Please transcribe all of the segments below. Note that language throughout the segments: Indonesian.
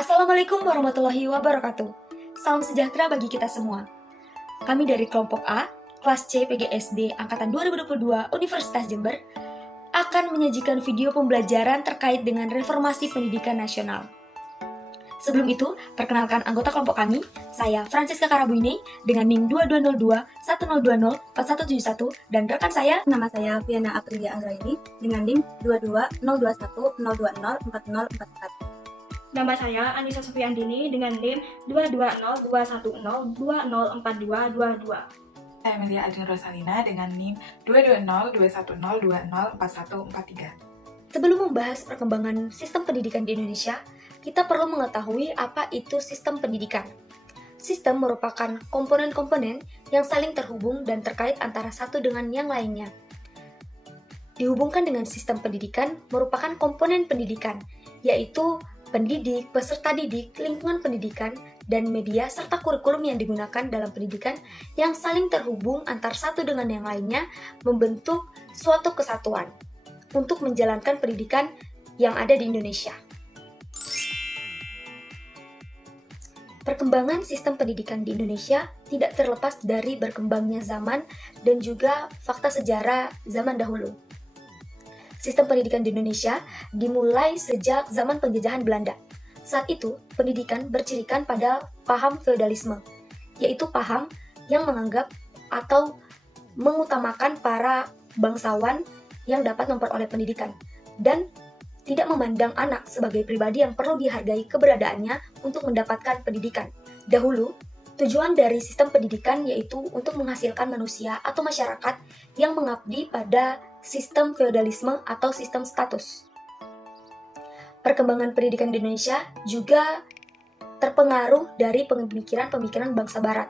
Assalamualaikum warahmatullahi wabarakatuh. Salam sejahtera bagi kita semua. Kami dari kelompok A, kelas C PGSD Angkatan 2022 Universitas Jember akan menyajikan video pembelajaran terkait dengan reformasi pendidikan nasional. Sebelum itu, perkenalkan anggota kelompok kami, saya Francisca Karabuine dengan NIM 2202 1020 4171 dan rekan saya, Nama saya Viana Aprilia Anggraini dengan NIM 22 021 020 4044. Nama saya Anissa Sufiandini dengan NIM 2202102042222. Saya Amelia Adin Rosalina dengan NIM 22021004143. Sebelum membahas perkembangan sistem pendidikan di Indonesia, kita perlu mengetahui apa itu sistem pendidikan. Sistem merupakan komponen-komponen yang saling terhubung dan terkait antara satu dengan yang lainnya. Dihubungkan dengan sistem pendidikan merupakan komponen pendidikan, yaitu pendidik, peserta didik, lingkungan pendidikan, dan media serta kurikulum yang digunakan dalam pendidikan yang saling terhubung antar satu dengan yang lainnya membentuk suatu kesatuan untuk menjalankan pendidikan yang ada di Indonesia. Perkembangan sistem pendidikan di Indonesia tidak terlepas dari berkembangnya zaman dan juga fakta sejarah zaman dahulu. Sistem pendidikan di Indonesia dimulai sejak zaman penjajahan Belanda. Saat itu, pendidikan bercirikan pada paham feodalisme, yaitu paham yang menganggap atau mengutamakan para bangsawan yang dapat memperoleh pendidikan, dan tidak memandang anak sebagai pribadi yang perlu dihargai keberadaannya untuk mendapatkan pendidikan. Dahulu, tujuan dari sistem pendidikan yaitu untuk menghasilkan manusia atau masyarakat yang mengabdi pada sistem feodalisme atau sistem status. Perkembangan pendidikan di Indonesia juga terpengaruh dari pemikiran-pemikiran bangsa Barat.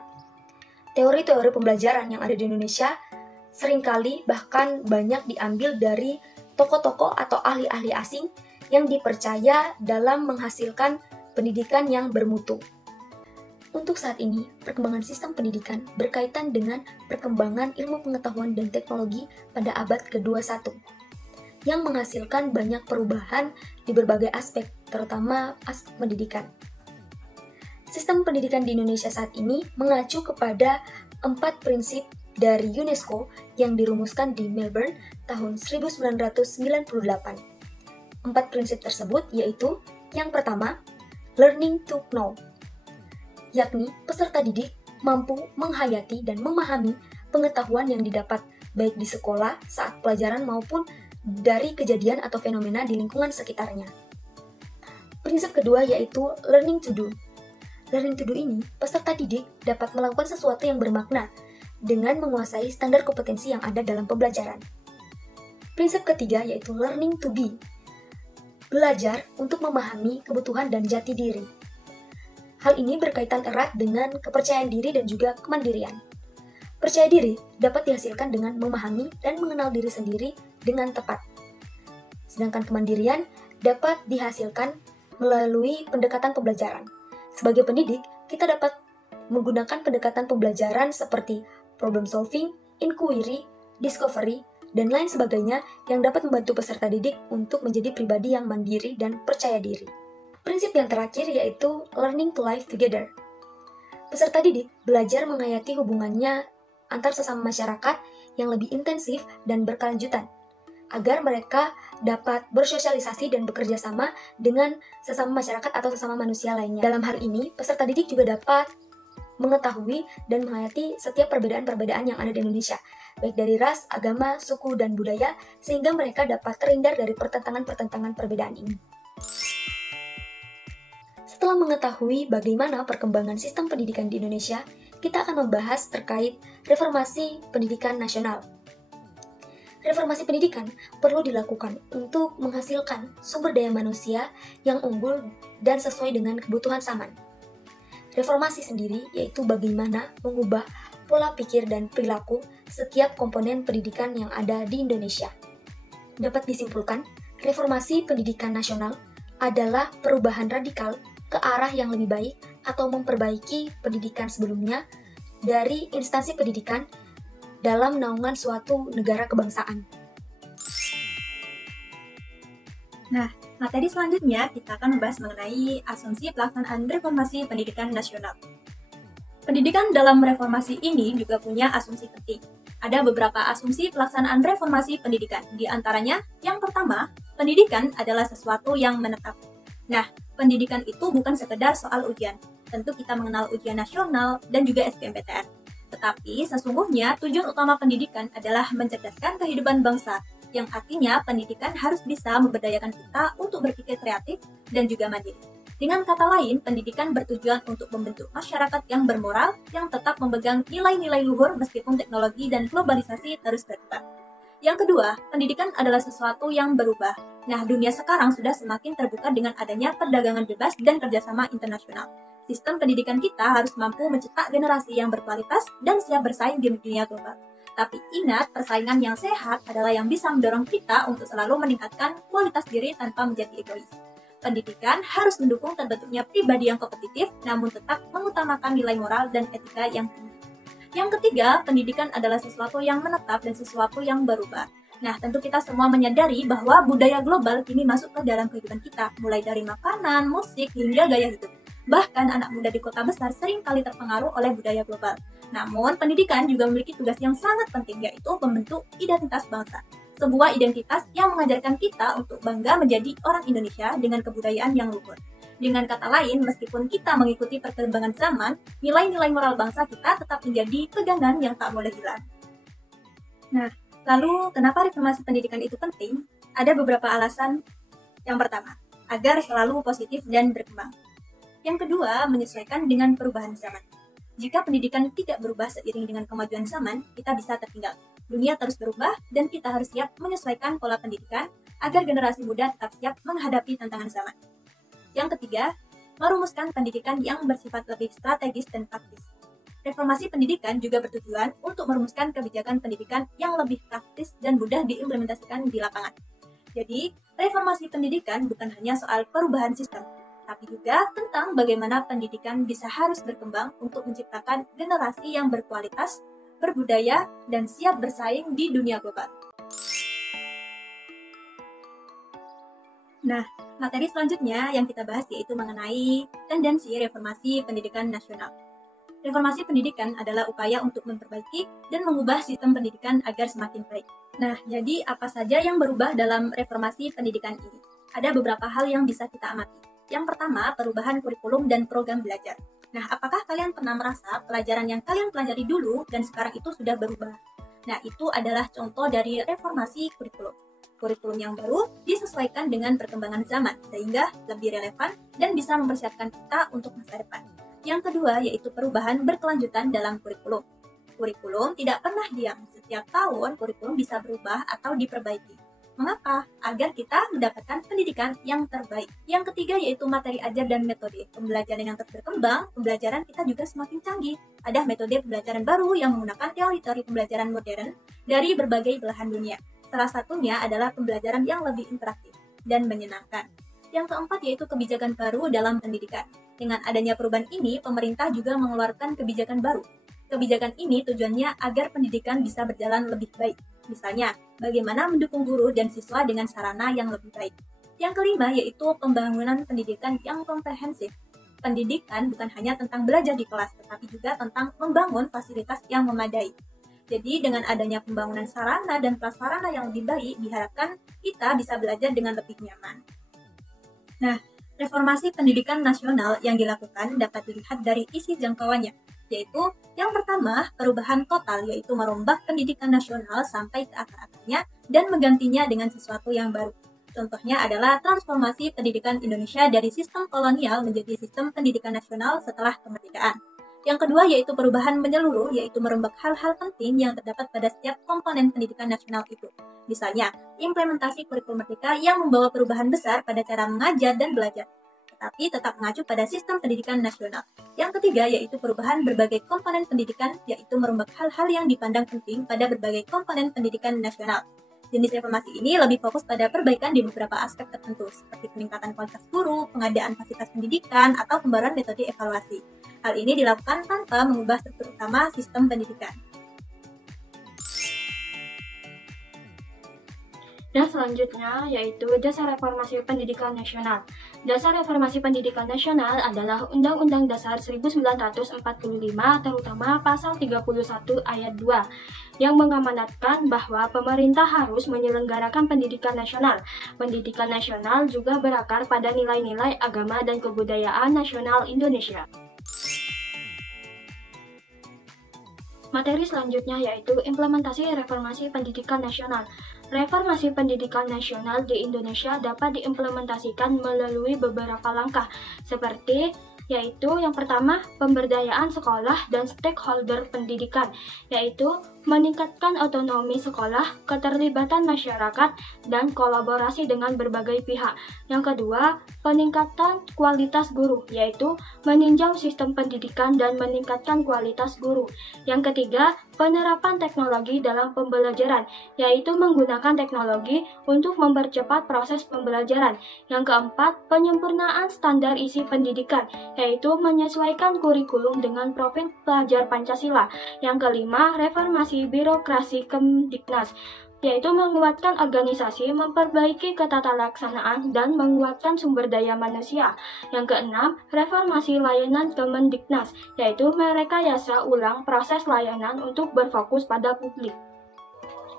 Teori-teori pembelajaran yang ada di Indonesia seringkali bahkan banyak diambil dari tokoh-tokoh atau ahli-ahli asing yang dipercaya dalam menghasilkan pendidikan yang bermutu. Untuk saat ini, perkembangan sistem pendidikan berkaitan dengan perkembangan ilmu pengetahuan dan teknologi pada abad ke-21, yang menghasilkan banyak perubahan di berbagai aspek, terutama aspek pendidikan. Sistem pendidikan di Indonesia saat ini mengacu kepada 4 prinsip dari UNESCO yang dirumuskan di Melbourne tahun 1998. 4 prinsip tersebut yaitu, yang pertama, learning to know, yakni peserta didik mampu menghayati dan memahami pengetahuan yang didapat baik di sekolah saat pelajaran maupun dari kejadian atau fenomena di lingkungan sekitarnya. Prinsip kedua yaitu learning to do. Learning to do ini, peserta didik dapat melakukan sesuatu yang bermakna dengan menguasai standar kompetensi yang ada dalam pembelajaran. Prinsip ketiga yaitu learning to be. Belajar untuk memahami kebutuhan dan jati diri. Hal ini berkaitan erat dengan kepercayaan diri dan juga kemandirian. Percaya diri dapat dihasilkan dengan memahami dan mengenal diri sendiri dengan tepat. Sedangkan kemandirian dapat dihasilkan melalui pendekatan pembelajaran. Sebagai pendidik, kita dapat menggunakan pendekatan pembelajaran seperti problem solving, inquiry, discovery, dan lain sebagainya yang dapat membantu peserta didik untuk menjadi pribadi yang mandiri dan percaya diri. Prinsip yang terakhir yaitu learning to live together. Peserta didik belajar menghayati hubungannya antar sesama masyarakat yang lebih intensif dan berkelanjutan, agar mereka dapat bersosialisasi dan bekerja sama dengan sesama masyarakat atau sesama manusia lainnya. Dalam hal ini, peserta didik juga dapat mengetahui dan menghayati setiap perbedaan-perbedaan yang ada di Indonesia, baik dari ras, agama, suku, dan budaya, sehingga mereka dapat terhindar dari pertentangan-pertentangan perbedaan ini. Setelah mengetahui bagaimana perkembangan sistem pendidikan di Indonesia, kita akan membahas terkait reformasi pendidikan nasional. Reformasi pendidikan perlu dilakukan untuk menghasilkan sumber daya manusia yang unggul dan sesuai dengan kebutuhan zaman. Reformasi sendiri yaitu bagaimana mengubah pola pikir dan perilaku setiap komponen pendidikan yang ada di Indonesia. Dapat disimpulkan, reformasi pendidikan nasional adalah perubahan radikal ke arah yang lebih baik atau memperbaiki pendidikan sebelumnya dari instansi pendidikan dalam naungan suatu negara kebangsaan. Nah, Materi selanjutnya kita akan membahas mengenai asumsi pelaksanaan reformasi pendidikan nasional. Pendidikan dalam reformasi ini juga punya asumsi penting. Ada beberapa asumsi pelaksanaan reformasi pendidikan. Di antaranya, yang pertama, pendidikan adalah sesuatu yang menetap. Nah, pendidikan itu bukan sekedar soal ujian. Tentu kita mengenal ujian nasional dan juga SBMPTN. Tetapi sesungguhnya tujuan utama pendidikan adalah mencerdaskan kehidupan bangsa, yang artinya pendidikan harus bisa memberdayakan kita untuk berpikir kreatif dan juga mandiri. Dengan kata lain, pendidikan bertujuan untuk membentuk masyarakat yang bermoral, yang tetap memegang nilai-nilai luhur meskipun teknologi dan globalisasi terus berkembang. Yang kedua, pendidikan adalah sesuatu yang berubah. Nah, dunia sekarang sudah semakin terbuka dengan adanya perdagangan bebas dan kerjasama internasional. Sistem pendidikan kita harus mampu mencetak generasi yang berkualitas dan siap bersaing di dunia global. Tapi ingat, persaingan yang sehat adalah yang bisa mendorong kita untuk selalu meningkatkan kualitas diri tanpa menjadi egois. Pendidikan harus mendukung terbentuknya pribadi yang kompetitif, namun tetap mengutamakan nilai moral dan etika yang tinggi. Yang ketiga, pendidikan adalah sesuatu yang menetap dan sesuatu yang berubah. Nah, tentu kita semua menyadari bahwa budaya global kini masuk ke dalam kehidupan kita, mulai dari makanan, musik, hingga gaya hidup. Bahkan anak muda di kota besar sering kali terpengaruh oleh budaya global. Namun, pendidikan juga memiliki tugas yang sangat penting, yaitu membentuk identitas bangsa. Sebuah identitas yang mengajarkan kita untuk bangga menjadi orang Indonesia dengan kebudayaan yang luhur. Dengan kata lain, meskipun kita mengikuti perkembangan zaman, nilai-nilai moral bangsa kita tetap menjadi pegangan yang tak boleh hilang. Nah, lalu kenapa reformasi pendidikan itu penting? Ada beberapa alasan. Yang pertama, agar selalu positif dan berkembang. Yang kedua, menyesuaikan dengan perubahan zaman. Jika pendidikan tidak berubah seiring dengan kemajuan zaman, kita bisa tertinggal. Dunia terus berubah dan kita harus siap menyesuaikan pola pendidikan agar generasi muda tetap siap menghadapi tantangan zaman. Yang ketiga, merumuskan pendidikan yang bersifat lebih strategis dan praktis. Reformasi pendidikan juga bertujuan untuk merumuskan kebijakan pendidikan yang lebih praktis dan mudah diimplementasikan di lapangan. Jadi, reformasi pendidikan bukan hanya soal perubahan sistem, tapi juga tentang bagaimana pendidikan bisa harus berkembang untuk menciptakan generasi yang berkualitas, berbudaya, dan siap bersaing di dunia global. Nah, materi selanjutnya yang kita bahas yaitu mengenai tendensi reformasi pendidikan nasional. Reformasi pendidikan adalah upaya untuk memperbaiki dan mengubah sistem pendidikan agar semakin baik. Nah, jadi apa saja yang berubah dalam reformasi pendidikan ini? Ada beberapa hal yang bisa kita amati. Yang pertama, perubahan kurikulum dan program belajar. Nah, apakah kalian pernah merasa pelajaran yang kalian pelajari dulu dan sekarang itu sudah berubah? Nah, itu adalah contoh dari reformasi kurikulum. Kurikulum yang baru disesuaikan dengan perkembangan zaman, sehingga lebih relevan dan bisa mempersiapkan kita untuk masa depan. Yang kedua, yaitu perubahan berkelanjutan dalam kurikulum. Kurikulum tidak pernah diam. Setiap tahun, kurikulum bisa berubah atau diperbaiki. Mengapa? Agar kita mendapatkan pendidikan yang terbaik. Yang ketiga yaitu materi ajar dan metode. Pembelajaran yang terus berkembang, pembelajaran kita juga semakin canggih. Ada metode pembelajaran baru yang menggunakan teori-teori pembelajaran modern dari berbagai belahan dunia. Salah satunya adalah pembelajaran yang lebih interaktif dan menyenangkan. Yang keempat yaitu kebijakan baru dalam pendidikan. Dengan adanya perubahan ini, pemerintah juga mengeluarkan kebijakan baru. Kebijakan ini tujuannya agar pendidikan bisa berjalan lebih baik. Misalnya, bagaimana mendukung guru dan siswa dengan sarana yang lebih baik. Yang kelima yaitu pembangunan pendidikan yang komprehensif. Pendidikan bukan hanya tentang belajar di kelas, tetapi juga tentang membangun fasilitas yang memadai. Jadi dengan adanya pembangunan sarana dan prasarana yang lebih baik, diharapkan kita bisa belajar dengan lebih nyaman. Nah, reformasi pendidikan nasional yang dilakukan dapat dilihat dari isi jangkauannya, yaitu yang pertama, perubahan total, yaitu merombak pendidikan nasional sampai ke akar-akarnya dan menggantinya dengan sesuatu yang baru. Contohnya adalah transformasi pendidikan Indonesia dari sistem kolonial menjadi sistem pendidikan nasional setelah kemerdekaan. Yang kedua yaitu perubahan menyeluruh, yaitu merombak hal-hal penting yang terdapat pada setiap komponen pendidikan nasional itu. Misalnya, implementasi kurikulum merdeka yang membawa perubahan besar pada cara mengajar dan belajar, tetapi tetap mengacu pada sistem pendidikan nasional. Yang ketiga yaitu perubahan berbagai komponen pendidikan, yaitu merombak hal-hal yang dipandang penting pada berbagai komponen pendidikan nasional. Jenis reformasi ini lebih fokus pada perbaikan di beberapa aspek tertentu, seperti peningkatan kualitas guru, pengadaan fasilitas pendidikan, atau pembaruan metode evaluasi. Hal ini dilakukan tanpa mengubah struktur utama sistem pendidikan. Dan selanjutnya yaitu Dasar Reformasi Pendidikan Nasional. Dasar Reformasi Pendidikan Nasional adalah Undang-Undang Dasar 1945 terutama Pasal 31 Ayat 2 yang mengamanatkan bahwa pemerintah harus menyelenggarakan pendidikan nasional. Pendidikan nasional juga berakar pada nilai-nilai agama dan kebudayaan nasional Indonesia. Materi selanjutnya yaitu implementasi reformasi pendidikan nasional. Reformasi pendidikan nasional di Indonesia dapat diimplementasikan melalui beberapa langkah, seperti yaitu yang pertama, pemberdayaan sekolah dan stakeholder pendidikan, yaitu meningkatkan otonomi sekolah, keterlibatan masyarakat, dan kolaborasi dengan berbagai pihak. Yang kedua, peningkatan kualitas guru, yaitu meninjau sistem pendidikan dan meningkatkan kualitas guru. Yang ketiga, penerapan teknologi dalam pembelajaran, yaitu menggunakan teknologi untuk mempercepat proses pembelajaran. Yang keempat, penyempurnaan standar isi pendidikan, yaitu menyesuaikan kurikulum dengan profil pelajar Pancasila. Yang kelima, reformasi birokrasi Kemdiknas, yaitu menguatkan organisasi, memperbaiki ketatalaksanaan, dan menguatkan sumber daya manusia. Yang keenam, reformasi layanan Kemdiknas, yaitu merekayasa ulang proses layanan untuk berfokus pada publik.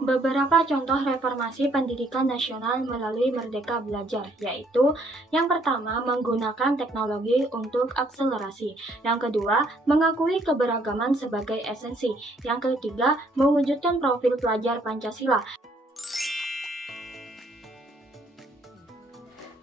Beberapa contoh reformasi pendidikan nasional melalui Merdeka Belajar, yaitu yang pertama, menggunakan teknologi untuk akselerasi. Yang kedua, mengakui keberagaman sebagai esensi. Yang ketiga, mewujudkan profil pelajar Pancasila.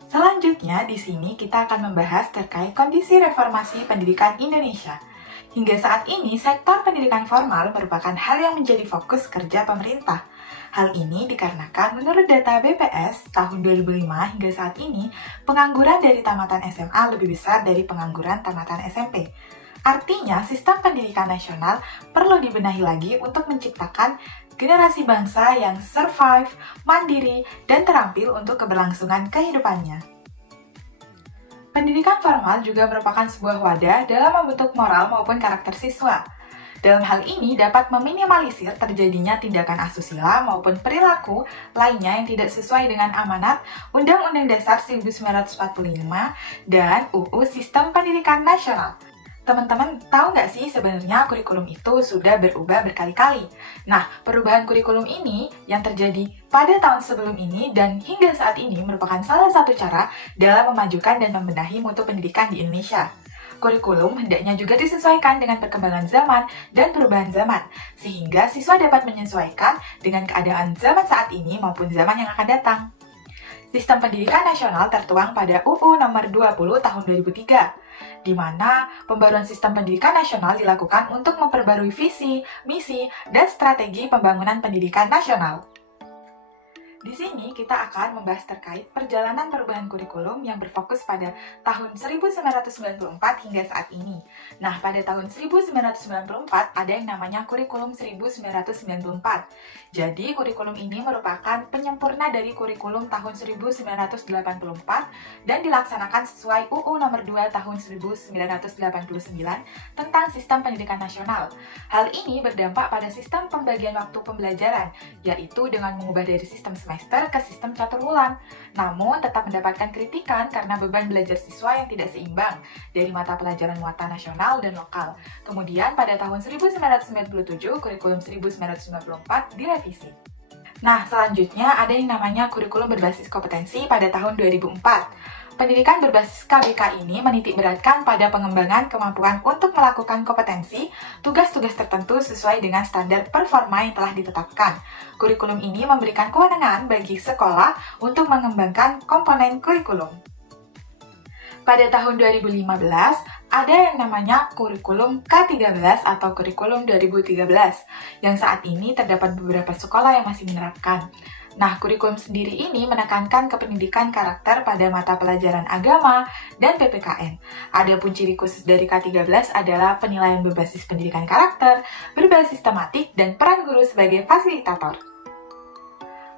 Selanjutnya, di sini kita akan membahas terkait kondisi reformasi pendidikan Indonesia. Hingga saat ini, sektor pendidikan formal merupakan hal yang menjadi fokus kerja pemerintah. Hal ini dikarenakan menurut data BPS tahun 2005 hingga saat ini, pengangguran dari tamatan SMA lebih besar dari pengangguran tamatan SMP. Artinya, sistem pendidikan nasional perlu dibenahi lagi untuk menciptakan generasi bangsa yang survive, mandiri, dan terampil untuk keberlangsungan kehidupannya. Pendidikan formal juga merupakan sebuah wadah dalam membentuk moral maupun karakter siswa. Dalam hal ini dapat meminimalisir terjadinya tindakan asusila maupun perilaku lainnya yang tidak sesuai dengan amanat Undang-Undang Dasar 1945 dan UU Sistem Pendidikan Nasional. Teman-teman tahu nggak sih sebenarnya kurikulum itu sudah berubah berkali-kali? Nah, perubahan kurikulum ini yang terjadi pada tahun sebelum ini dan hingga saat ini merupakan salah satu cara dalam memajukan dan membenahi mutu pendidikan di Indonesia. Kurikulum hendaknya juga disesuaikan dengan perkembangan zaman dan perubahan zaman, sehingga siswa dapat menyesuaikan dengan keadaan zaman saat ini maupun zaman yang akan datang. Sistem pendidikan nasional tertuang pada UU Nomor 20 Tahun 2003, di mana pembaruan sistem pendidikan nasional dilakukan untuk memperbarui visi, misi, dan strategi pembangunan pendidikan nasional. Di sini kita akan membahas terkait perjalanan perubahan kurikulum yang berfokus pada tahun 1994 hingga saat ini. Nah, pada tahun 1994 ada yang namanya kurikulum 1994. Jadi, kurikulum ini merupakan penyempurna dari kurikulum tahun 1984 dan dilaksanakan sesuai UU Nomor 2 Tahun 1989 tentang Sistem Pendidikan Nasional. Hal ini berdampak pada sistem pembagian waktu pembelajaran, yaitu dengan mengubah dari sistem semester ke sistem catur bulan. Namun, tetap mendapatkan kritikan karena beban belajar siswa yang tidak seimbang dari mata pelajaran muatan nasional dan lokal. Kemudian, pada tahun 1997, kurikulum 1994 direvisi. Nah, selanjutnya ada yang namanya kurikulum berbasis kompetensi pada tahun 2004. Pendidikan berbasis KBK ini menitik beratkan pada pengembangan kemampuan untuk melakukan kompetensi, tugas-tugas tertentu sesuai dengan standar performa yang telah ditetapkan. Kurikulum ini memberikan kewenangan bagi sekolah untuk mengembangkan komponen kurikulum. Pada tahun 2015, ada yang namanya kurikulum K13 atau kurikulum 2013, yang saat ini terdapat beberapa sekolah yang masih menerapkan. Nah, kurikulum sendiri ini menekankan kependidikan karakter pada mata pelajaran agama dan PPKN. Adapun ciri khusus dari K13 adalah penilaian berbasis pendidikan karakter, berbasis tematik, dan peran guru sebagai fasilitator.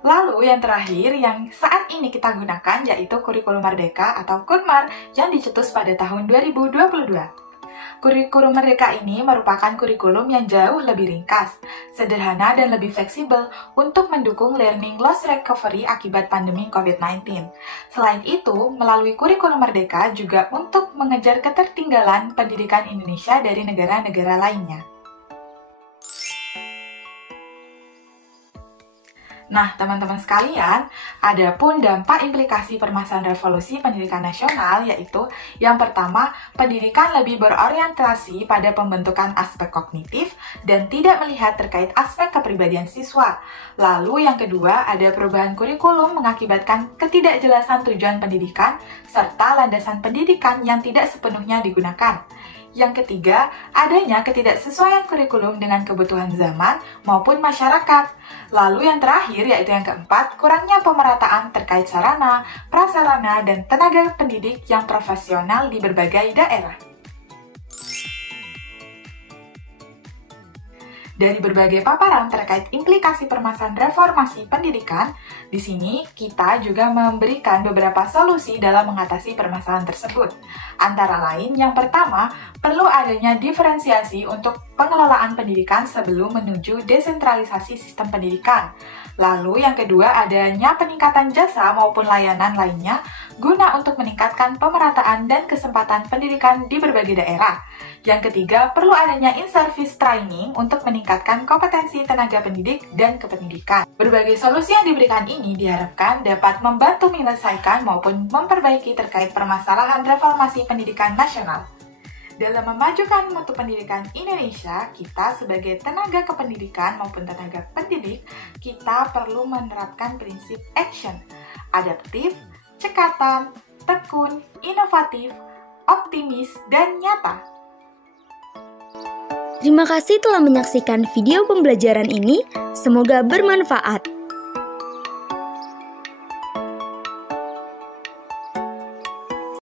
Lalu yang terakhir yang saat ini kita gunakan yaitu kurikulum Merdeka atau KURMAR yang dicetus pada tahun 2022. Kurikulum Merdeka ini merupakan kurikulum yang jauh lebih ringkas, sederhana dan lebih fleksibel untuk mendukung learning loss recovery akibat pandemi COVID-19. Selain itu, melalui kurikulum Merdeka juga untuk mengejar ketertinggalan pendidikan Indonesia dari negara-negara lainnya. Nah, teman-teman sekalian, adapun dampak implikasi permasalahan revolusi pendidikan nasional yaitu yang pertama, pendidikan lebih berorientasi pada pembentukan aspek kognitif dan tidak melihat terkait aspek kepribadian siswa. Lalu yang kedua, ada perubahan kurikulum mengakibatkan ketidakjelasan tujuan pendidikan serta landasan pendidikan yang tidak sepenuhnya digunakan. Yang ketiga, adanya ketidaksesuaian kurikulum dengan kebutuhan zaman maupun masyarakat. Lalu yang terakhir, yaitu yang keempat, kurangnya pemerataan terkait sarana, prasarana, dan tenaga pendidik yang profesional di berbagai daerah. Dari berbagai paparan terkait implikasi permasalahan reformasi pendidikan, di sini kita juga memberikan beberapa solusi dalam mengatasi permasalahan tersebut. Antara lain, yang pertama, perlu adanya diferensiasi untuk pengelolaan pendidikan sebelum menuju desentralisasi sistem pendidikan. Lalu yang kedua, adanya peningkatan jasa maupun layanan lainnya guna untuk meningkatkan pemerataan dan kesempatan pendidikan di berbagai daerah. Yang ketiga, perlu adanya in-service training untuk meningkatkan kompetensi tenaga pendidik dan kependidikan. Berbagai solusi yang diberikan ini diharapkan dapat membantu menyelesaikan maupun memperbaiki terkait permasalahan reformasi pendidikan nasional. Dalam memajukan mutu pendidikan Indonesia, kita sebagai tenaga kependidikan maupun tenaga pendidik, kita perlu menerapkan prinsip action, adaptif, cekatan, tekun, inovatif, optimis, dan nyata. Terima kasih telah menyaksikan video pembelajaran ini. Semoga bermanfaat.